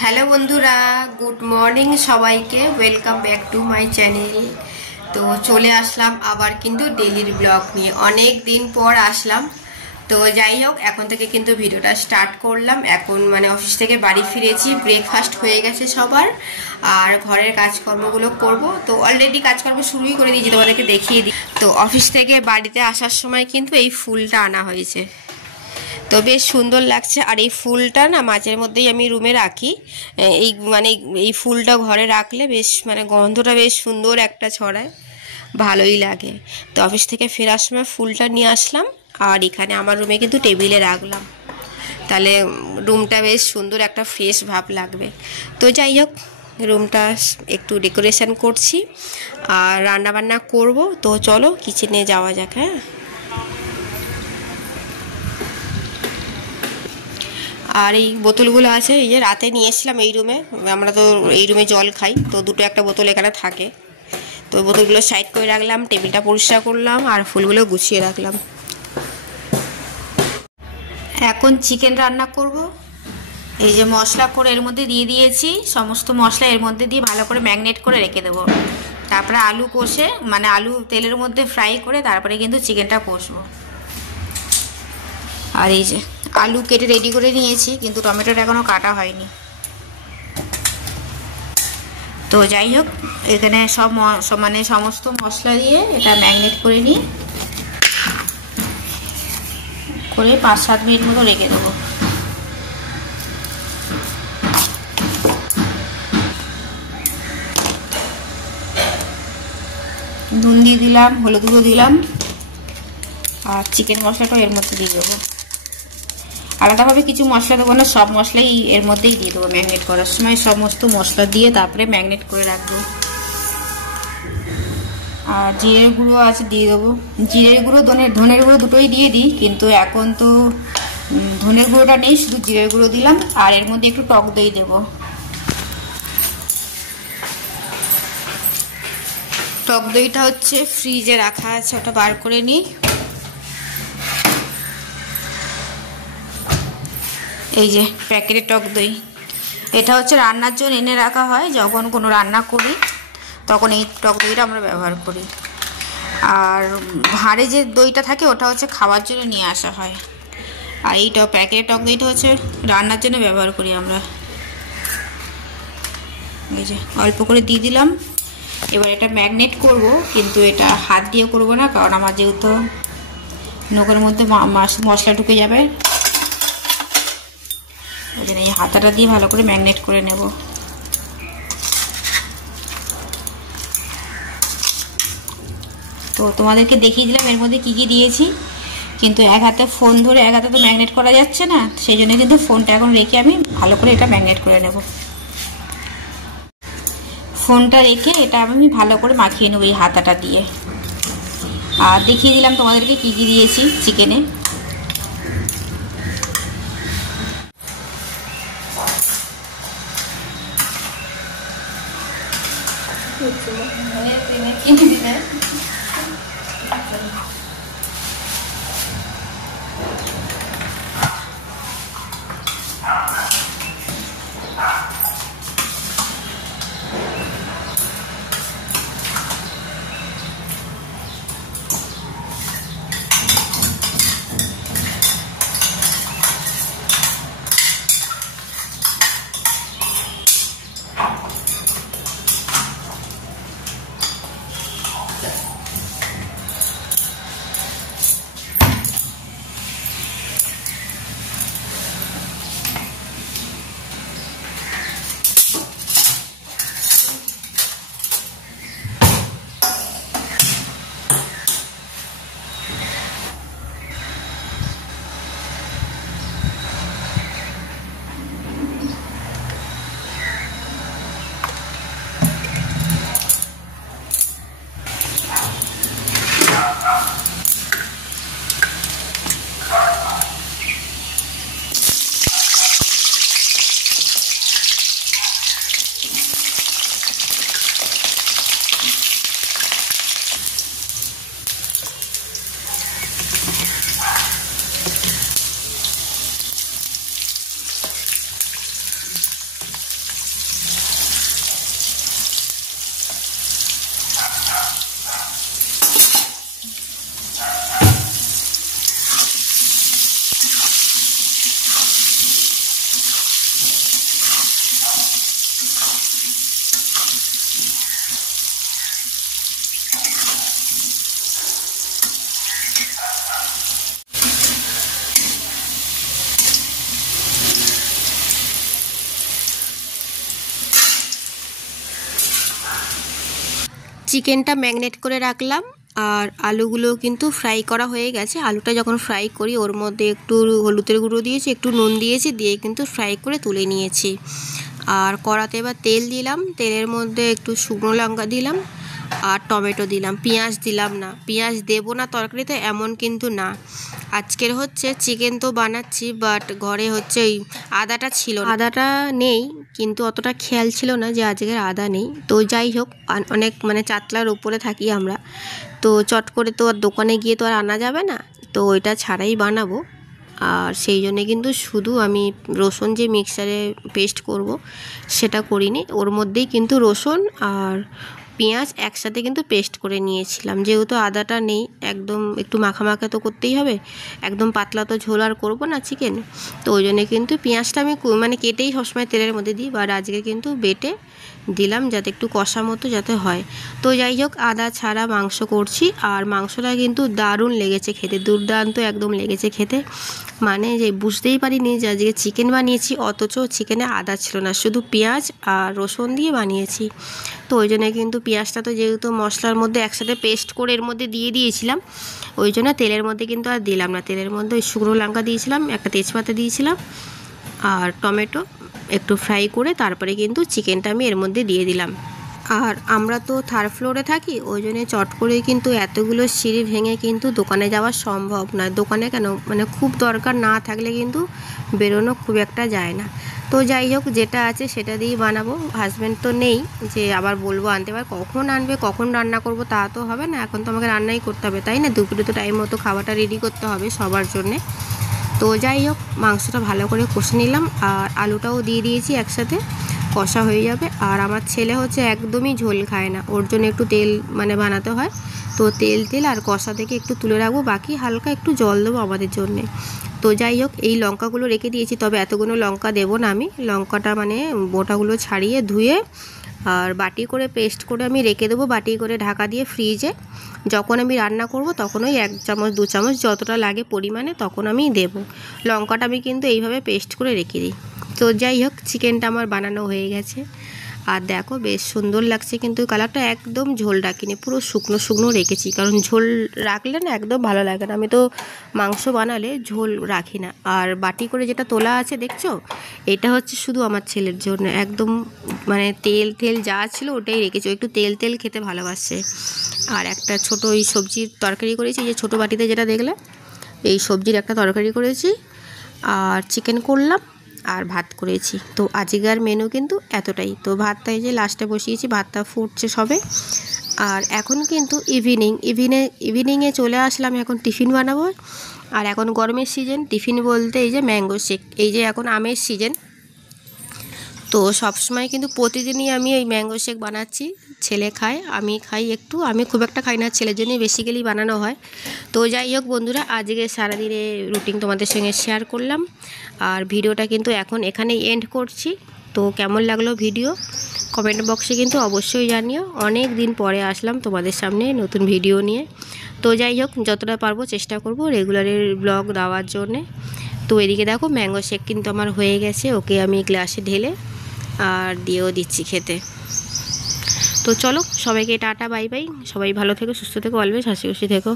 Hello বন্ধুরা, good morning সবাইকে। Welcome back to my channel. তো চলে আসলাম আবার কিন্তু ডেলির ব্লগ নিয়ে। অনেক দিন পর আসলাম। তো যাই হোক, এখন থেকে কিন্তু ভিডিওটা স্টার্ট করলাম। এখন অফিস থেকে বাড়ি ফিরেছি, ব্রেকফাস্ট হয়ে গেছে সবার, আর ঘরের কাজকর্মগুলো করব। তো অলরেডি কাজকর্ম শুরুই করে দিয়েছি, তোমাদেরকে দেখিয়ে দিই। তো অফিস থেকে বাড়িতে আসার সময় কিন্তু এই ফুলটা আনা হয়েছে, তো বেশ সুন্দর লাগছে। আর এই ফুলটা না মাঝের মধ্যেই আমি রুমে রাখি। এই এই ফুলটা ঘরে রাখলে বেশ গন্ধটা বেশ সুন্দর একটা ছড়ায়, ভালোই লাগে। তো অফিস থেকে ফেরার সময় ফুলটা নিয়ে আসলাম, আর এখানে আমার রুমে কিন্তু টেবিলে রাখলাম, তাহলে রুমটা বেশ সুন্দর একটা ফ্রেশ ভাব লাগবে। তো যাই হোক, রুমটা একটু ডেকোরেশন করছি আর রান্নাবান্না করব। তো চলো কিচেনে যাওয়া যাক। হ্যাঁ, আর এই বোতলগুলো আছে, এই যে রাতে নিয়ে এসেছিলাম এই রুমে। আমরা তো এই রুমে জল খাই, তো দুটো একটা বোতল এখানে থাকে। তো বোতলগুলো সাইড করে রাখলাম, টেবিলটা পরিষ্কার করলাম, আর ফুলগুলো গুছিয়ে রাখলাম। এখন চিকেন রান্না করব। এই যে মশলা করে এর মধ্যে দিয়ে দিয়েছি, সমস্ত মশলা এর মধ্যে দিয়ে ভালো করে ম্যাগনেট করে রেখে দেবো। তারপরে আলু কষে আলু তেলের মধ্যে ফ্রাই করে তারপরে কিন্তু চিকেনটা কষবো। আর এই যে আলু কেটে রেডি করে নিয়েছি, কিন্তু টমেটোটা এখনও কাটা হয়নি। তো যাই হোক, এখানে সমস্ত মশলা দিয়ে এটা ম্যাগনেট করে নিয়ে করে 5-7 মিনিট মতো রেখে দেবো। নুন দিয়ে দিলাম, হলুদ গুঁড়ো দিলাম, আর চিকেন মশলাটা এর মধ্যে দিয়ে দেবো। আলাদাভাবে কিছু মশলা দেবো না, সব মশলাই এর মধ্যেই দিয়ে দেবো। ম্যাগনেট করার সময় সমস্ত মশলা দিয়ে তারপরে ম্যাগনেট করে রাখবো। আর জিরের গুঁড়ো আছে দিয়ে দেবো। জিরের গুঁড়ো ধনের গুঁড়ো দুটোই দিয়ে দিই, কিন্তু এখন তো ধনের গুঁড়োটা নেই, শুধু জিরের গুঁড়ো দিলাম। আর এর মধ্যে একটু টক দই দেবো। টক দইটা হচ্ছে ফ্রিজে রাখা আছে, ওটা বার করে নিই। এই যে প্যাকেটের টক দই, এটা হচ্ছে রান্নার জন্য এনে রাখা হয়। যখন কোনো রান্না করি তখন এই টক দইটা আমরা ব্যবহার করি। আর ভাঁড়ে যে দইটা থাকে ওটা হচ্ছে খাওয়ার জন্য নিয়ে আসা হয়। আর এই প্যাকেটের টক দইটা হচ্ছে রান্নার জন্য ব্যবহার করি আমরা। এই যে অল্প করে দিয়ে দিলাম। এবার এটা ম্যাগনেট করব, কিন্তু এটা হাত দিয়ে করব না, কারণ আমার যেহেতু নখের মধ্যে মশলা ঢুকে যাবে, ওই জন্য এই হাতাটা দিয়ে ভালো করে ম্যাগনেট করে নেব। তো তোমাদেরকে দেখিয়ে দিলাম এর মধ্যে কি কি দিয়েছি, কিন্তু এক হাতে ফোন ধরে এক হাতে তো ম্যাগনেট করা যাচ্ছে না, সেই জন্য কিন্তু ফোনটা এখন রেখে আমি ভালো করে এটা ম্যাগনেট করে নেব। ফোনটা রেখে এটা আমি ভালো করে মাখিয়ে নেব এই হাতাটা দিয়ে। আর দেখিয়ে দিলাম তোমাদেরকে কি কি দিয়েছি চিকেনে। চিকেনটা ম্যারিনেট করে রাখলাম আর আলুগুলো কিন্তু ফ্রাই করা হয়ে গেছে। আলুটা যখন ফ্রাই করি ওর মধ্যে একটু হলুদের গুঁড়ো দিয়েছি, একটু নুন দিয়েছি, দিয়ে কিন্তু ফ্রাই করে তুলে নিয়েছি। আর কড়াতে এবার তেল দিলাম, তেলের মধ্যে একটু শুকনো লঙ্কা দিলাম আর টমেটো দিলাম। পেঁয়াজ দিলাম না, পেঁয়াজ দেবো না তরকারিতে এমন কিন্তু না। আজকের হচ্ছে চিকেন তো বানাচ্ছি, বাট ঘরে হচ্ছে ওই আদাটা ছিল, আদাটা নেই, কিন্তু অতটা খেয়াল ছিল না যে আজকের আদা নেই। তো যাই হোক, অনেক মানে চাতলার উপরে থাকি আমরা, তো চট করে তো আর দোকানে গিয়ে তো আর আনা যাবে না, তো ওইটা ছাড়াই বানাবো। আর সেই জন্যে কিন্তু শুধু আমি রসুন যে মিক্সারে পেস্ট করব সেটা করিনি, ওর মধ্যেই কিন্তু রসুন আর পেঁয়াজ একসাথে কিন্তু পেস্ট করে নিয়েছিলাম। যেহেতু আদাটা নেই, একদম একটু মাখা মাখা তো করতেই হবে, একদম পাতলা তো ঝোল আর করবো না চিকেন, তো ওই জন্যে কিন্তু পেঁয়াজটা আমি মানে কেটেই সবসময় তেলের মধ্যে দিই, বাট আজকে কিন্তু বেটে দিলাম যাতে একটু কষা মতো যাতে হয়। তো যাই হোক, আদা ছাড়া মাংস করছি আর মাংসটা কিন্তু দারুণ লেগেছে খেতে, দুর্দান্ত একদম লেগেছে খেতে। মানে যে বুঝতেই পারিনি যে আজকে চিকেন বানিয়েছি, অথচ চিকেনে আদা ছিল না, শুধু পেঁয়াজ আর রসুন দিয়ে বানিয়েছি। তো ওই জন্য কিন্তু পেঁয়াজটা তো যেহেতু মশলার মধ্যে একসাথে পেস্ট করে এর মধ্যে দিয়ে দিয়েছিলাম, ওই জন্য তেলের মধ্যে কিন্তু আর দিলাম না। তেলের মধ্যে ওই শুকনো লঙ্কা দিয়েছিলাম, একটা তেজপাতা দিয়েছিলাম আর টমেটো একটু ফ্রাই করে তারপরে কিন্তু চিকেনটা আমি এর মধ্যে দিয়ে দিলাম। আর আমরা তো থার্ড ফ্লোরে থাকি, ওই জন্য চট করে কিন্তু এতগুলো সিঁড়ি ভেঙে কিন্তু দোকানে যাওয়া সম্ভব নয়। দোকানে কেন, মানে খুব দরকার না থাকলে কিন্তু বেরোনো খুব একটা যায় না। তো যাই হোক, যেটা আছে সেটা দিয়েই বানাবো। হাজব্যান্ড তো নেই যে আবার বলবো আনতে, পারে কখন আনবে কখন রান্না করব তা তো হবে না, এখন তো আমাকে রান্নাই করতে হবে, তাই না? দুপুরে তো টাইম মতো খাবারটা রেডি করতে হবে সবার জন্যে। তো যাই হোক, মাংসটা ভালো করে কষে নিলাম আর আলুটাও দিয়ে দিয়েছি একসাথে, কষা হয়ে যাবে। আর আমার ছেলে হচ্ছে একদমই ঝোল খায় না, ওর জন্য একটু তেল মানে বানাতে হয়, তো তেল আর কষা থেকে একটু তুলে রাখবো, বাকি হালকা একটু জল দেবো আমাদের জন্যে। তো যাই হোক, এই লঙ্কাগুলো রেখে দিয়েছি, তবে এতগুলো লঙ্কা দেবো না আমি, লঙ্কাটা মানে বোটাগুলো ছাড়িয়ে ধুয়ে আর বাটি করে পেস্ট করে আমি রেখে দেবো, বাটি করে ঢাকা দিয়ে ফ্রিজে। যখন আমি রান্না করব তখন ওই 1 চামচ 2 চামচ যতটা লাগে পরিমাণে তখন আমি দেব। লঙ্কাটা আমি কিন্তু এইভাবে পেস্ট করে রেখে দিই। তো যাই হোক, চিকেনটা আমার বানানো হয়ে গেছে আর দেখো বেশ সুন্দর লাগছে, কিন্তু কালারটা একদম ঝোল রাখিনি, পুরো শুকনো শুকনো রেখেছি, কারণ ঝোল রাখলে না একদম ভালো লাগে না, আমি তো মাংস বানালে ঝোল রাখি না। আর বাটি করে যেটা তোলা আছে দেখছো, এটা হচ্ছে শুধু আমার ছেলের জন্য, একদম মানে তেল যা ছিল ওটাই রেখেছি, একটু তেল খেতে ভালোবাসে। আর একটা ছোট ওই সবজির তরকারি করেছি, যে ছোটো বাটিতে যেটা দেখলে, এই সবজির একটা তরকারি করেছি আর চিকেন করলাম আর ভাত করেছি। তো আজকের মেনু কিন্তু এতটাই। তো ভাতটা এই যে লাস্টে বসিয়েছি, ভাতটা ফুটছে সবে। আর এখন কিন্তু ইভিনিংয়ে চলে আসলাম, এখন টিফিন বানাবো। আর এখন গরমের সিজন, টিফিন বলতে এই যে ম্যাঙ্গো শেক, এই যে এখন আমের সিজন, তো সবসময় কিন্তু প্রতিদিনই আমি এই ম্যাঙ্গো শেক বানাচ্ছি, ছেলে খায়, আমি খাই একটু, আমি খুব একটা খাই না, ছেলের জন্যই বেসিক্যালি বানানো হয়। তো যাই হোক বন্ধুরা, আজকে সারাদিনে রুটিন তোমাদের সঙ্গে শেয়ার করলাম আর ভিডিওটা কিন্তু এখন এখানেই এন্ড করছি। তো কেমন লাগলো ভিডিও কমেন্ট বক্সে কিন্তু অবশ্যই জানিও। অনেক দিন পরে আসলাম তোমাদের সামনে নতুন ভিডিও নিয়ে। তো যাই হোক, যতটা পারবো চেষ্টা করব রেগুলারের ব্লগ দেওয়ার জন্যে। তো এদিকে দেখো ম্যাঙ্গো শেক কিন্তু আমার হয়ে গেছে, ওকে আমি গ্লাসে ঢেলে আর দিয়েও দিচ্ছি খেতে। তো চলো, সবাইকে টাটা বাই বাই, সবাই ভালো থেকো, সুস্থ থেকো, অলওয়েজ হাসি খুশি থেকো।